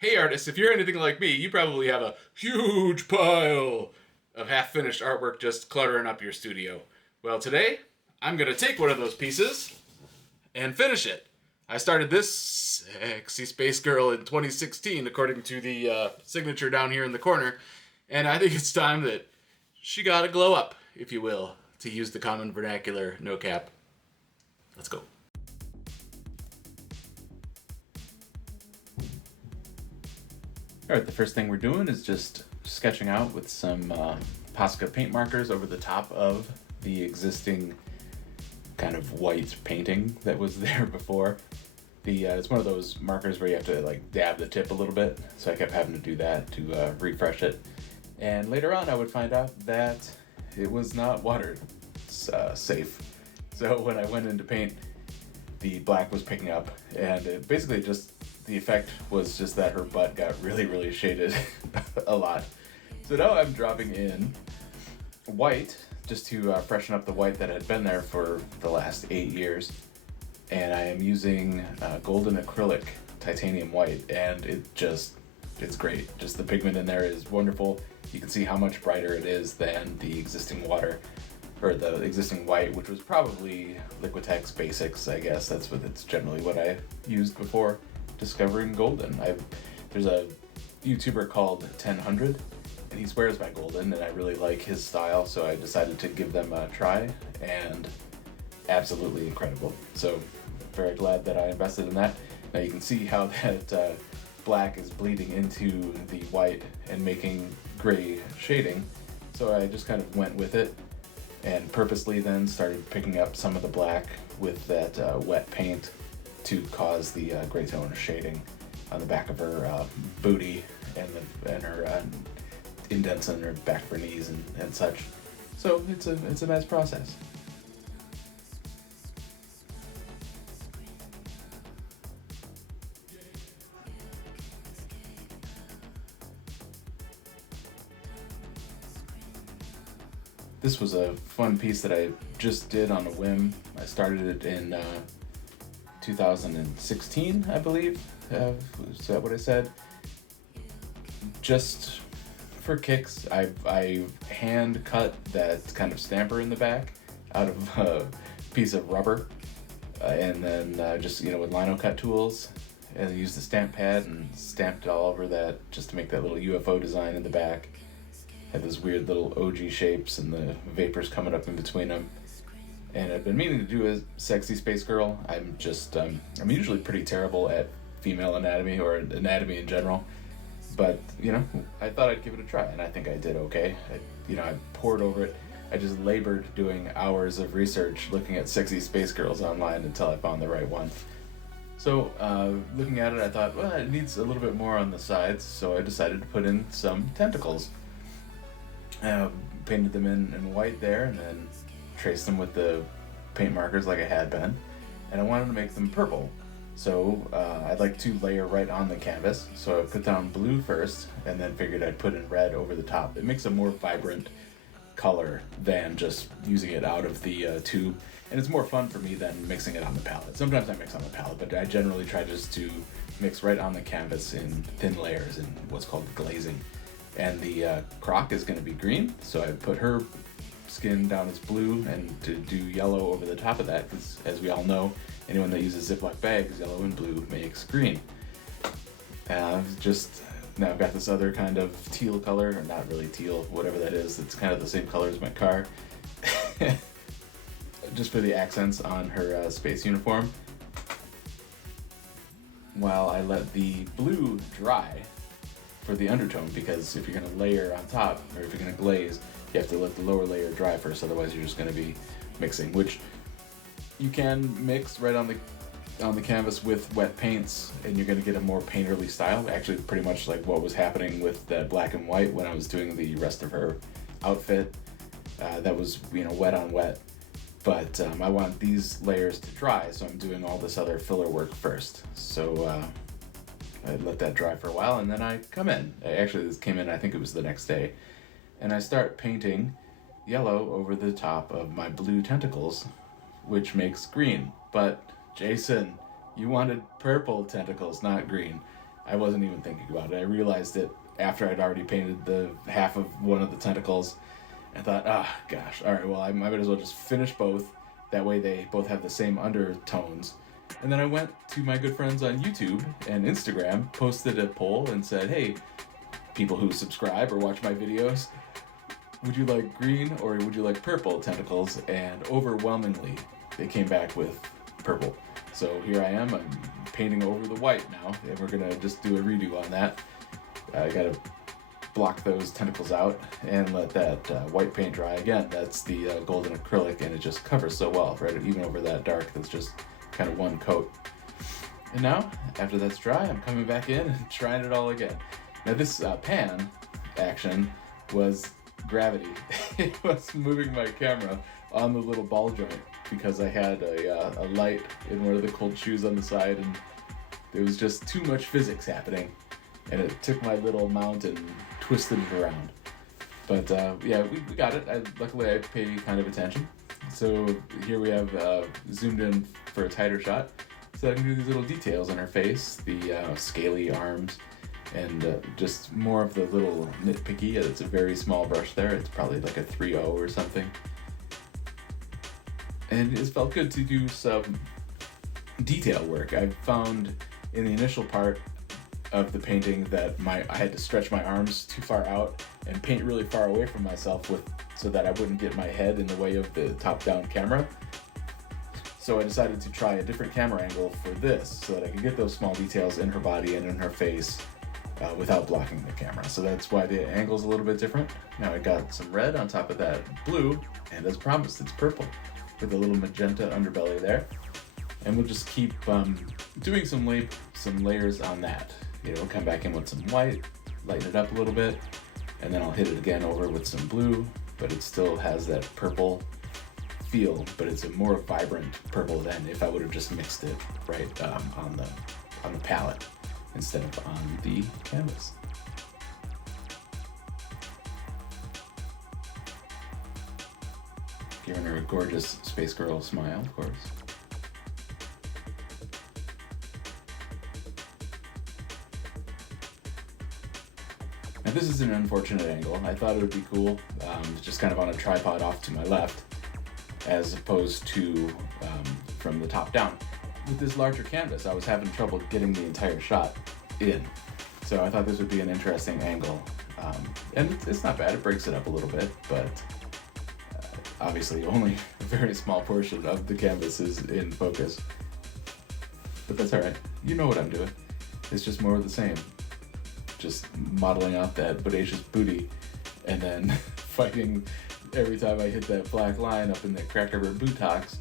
Hey artists, if you're anything like me, you probably have a huge pile of half-finished artwork just cluttering up your studio. Well, today, I'm gonna take one of those pieces and finish it. I started this sexy space girl in 2016, according to the signature down here in the corner, and I think it's time that she gotta glow up, if you will, to use the common vernacular no cap. Let's go. Alright, the first thing we're doing is just sketching out with some Posca paint markers over the top of the existing kind of white painting that was there before. It's one of those markers where you have to like dab the tip a little bit, so I kept having to do that to refresh it. And later on I would find out that it was not water safe. So when I went in to paint, the black was picking up, and it basically just the effect was just that her butt got really shaded a lot. So now I'm dropping in white just to freshen up the white that had been there for the last 8 years. And I am using golden acrylic titanium white, and it's great. Just the pigment in there is wonderful. You can see how much brighter it is than the existing water, or the existing white, which was probably Liquitex Basics, I guess. It's generally what I used before discovering golden. There's a YouTuber called 1000, and he swears by golden, and I really like his style, so I decided to give them a try, and absolutely incredible. So very glad that I invested in that. Now you can see how that black is bleeding into the white and making gray shading. So I just kind of went with it and purposely then started picking up some of the black with that wet paint to cause the gray tone shading on the back of her booty and her indents on her back of her knees and such. So it's a nice process. This was a fun piece that I just did on a whim. I started it in 2016, I believe. Is that what I said? Just for kicks, I hand cut that kind of stamper in the back out of a piece of rubber, and then just with linocut tools, and used the stamp pad and stamped it all over that just to make that little UFO design in the back. Had those weird little OG shapes and the vapors coming up in between them. And I've been meaning to do a sexy space girl. I'm usually pretty terrible at female anatomy or anatomy in general, but I thought I'd give it a try, and I think I did okay. I poured over it. I just labored doing hours of research looking at sexy space girls online until I found the right one. So looking at it, I thought, well, it needs a little bit more on the sides, so I decided to put in some tentacles. Painted them in white there, and then traced them with the paint markers like I had been, and I wanted to make them purple. So I'd like to layer right on the canvas, so I put down blue first, and then figured I'd put in red over the top. It makes a more vibrant color than just using it out of the tube, and it's more fun for me than mixing it on the palette. Sometimes I mix on the palette, but I generally try just to mix right on the canvas in thin layers in what's called glazing. And the croc is going to be green, so I put her skin down as blue and to do yellow over the top of that, because as we all know, anyone that uses Ziploc bags, yellow and blue makes green. Now I've got this other kind of teal color, or not really teal, whatever that is, it's kind of the same color as my car, just for the accents on her space uniform, while I let the blue dry for the undertone, because if you're going to layer on top, or if you're going to glaze, you have to let the lower layer dry first, otherwise you're just going to be mixing, which you can mix right on the canvas with wet paints, and you're going to get a more painterly style, actually pretty much like what was happening with that black and white when I was doing the rest of her outfit. That was wet on wet, but I want these layers to dry, so I'm doing all this other filler work first. So I let that dry for a while, and then I come in. This came in, I think it was the next day, and I start painting yellow over the top of my blue tentacles, which makes green. But Jason, you wanted purple tentacles, not green. I wasn't even thinking about it. I realized it after I'd already painted the half of one of the tentacles. I thought, gosh, all right, well, I might as well just finish both. That way they both have the same undertones. And then I went to my good friends on YouTube and Instagram, posted a poll and said, hey, people who subscribe or watch my videos, would you like green or would you like purple tentacles? And overwhelmingly, they came back with purple. So here I am, I'm painting over the white now, and we're gonna just do a redo on that. I gotta block those tentacles out and let that white paint dry. Again, that's the golden acrylic, and it just covers so well, right? Even over that dark, that's just kind of one coat. And now, after that's dry, I'm coming back in and trying it all again. Now this pan action was gravity. It was moving my camera on the little ball joint because I had a light in one of the cold shoes on the side, and there was just too much physics happening, and it took my little mount and twisted it around. But yeah, we got it. Luckily I pay kind of attention. So here we have zoomed in for a tighter shot so I can do these little details on her face, the scaly arms, and just more of the little nitpicky. It's a very small brush there. It's probably like a 3.0 or something. And it felt good to do some detail work. I found in the initial part of the painting that I had to stretch my arms too far out and paint really far away from myself so that I wouldn't get my head in the way of the top-down camera. So I decided to try a different camera angle for this so that I could get those small details in her body and in her face without blocking the camera. So that's why the angle's a little bit different. Now I got some red on top of that blue, and as promised, it's purple with a little magenta underbelly there. And we'll just keep doing some layers on that. You know, come back in with some white, lighten it up a little bit, and then I'll hit it again over with some blue, but it still has that purple feel, but it's a more vibrant purple than if I would have just mixed it right on the palette instead of on the canvas. Giving her a gorgeous Space Girl smile, of course. Now this is an unfortunate angle. I thought it would be cool, just kind of on a tripod off to my left, as opposed to from the top down. With this larger canvas, I was having trouble getting the entire shot in. So I thought this would be an interesting angle. And it's not bad, it breaks it up a little bit, but obviously only a very small portion of the canvas is in focus. But that's all right. You know what I'm doing. It's just more of the same. Just modeling out that bodacious booty and then fighting every time I hit that black line up in the crack of her buttocks,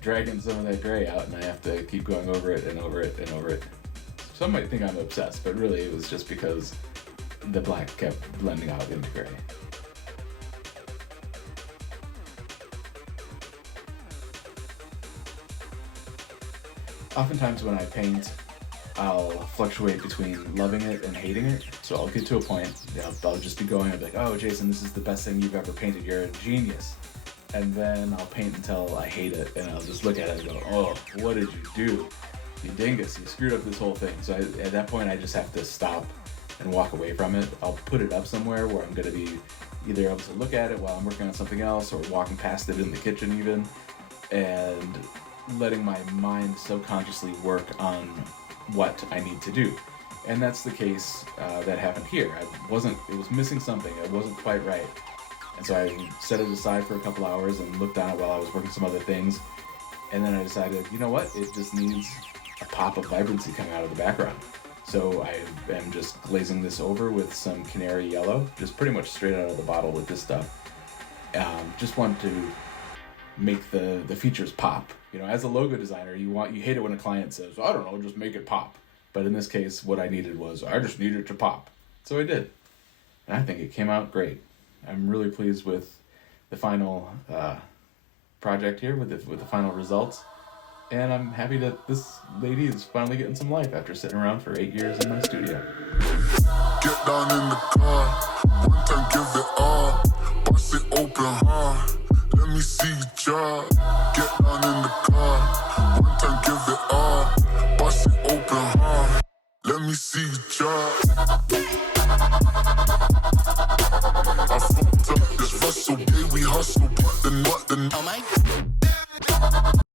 dragging some of that gray out, and I have to keep going over it and over it and over it. Some might think I'm obsessed, but really it was just because the black kept blending out into gray. Oftentimes when I paint, I'll fluctuate between loving it and hating it. So I'll get to a point, I'll just be going, I'll be like, oh, Jason, this is the best thing you've ever painted. You're a genius. And then I'll paint until I hate it, and I'll just look at it and go, oh, what did you do? You dingus, you screwed up this whole thing. So at that point, I just have to stop and walk away from it. I'll put it up somewhere where I'm gonna be either able to look at it while I'm working on something else or walking past it in the kitchen even, and letting my mind subconsciously work on what I need to do. And that's the case that happened here. It was missing something. It wasn't quite right. And so I set it aside for a couple hours and looked on it while I was working some other things. And then I decided, you know what? It just needs a pop of vibrancy coming out of the background. So I am just glazing this over with some canary yellow, just pretty much straight out of the bottle with this stuff. Just want to make the features pop. You know, as a logo designer, you hate it when a client says, I don't know, just make it pop. But in this case, what I needed was, I just needed it to pop. So I did. And I think it came out great. I'm really pleased with the final project here, with the final results. And I'm happy that this lady is finally getting some life after sitting around for 8 years in my studio. Get down in the car, one time give it all, bust it open hard, let me see you drop. Get down in the car, one time give it all, bust it open hard, let me see so gay we hustle, but then. Oh my God.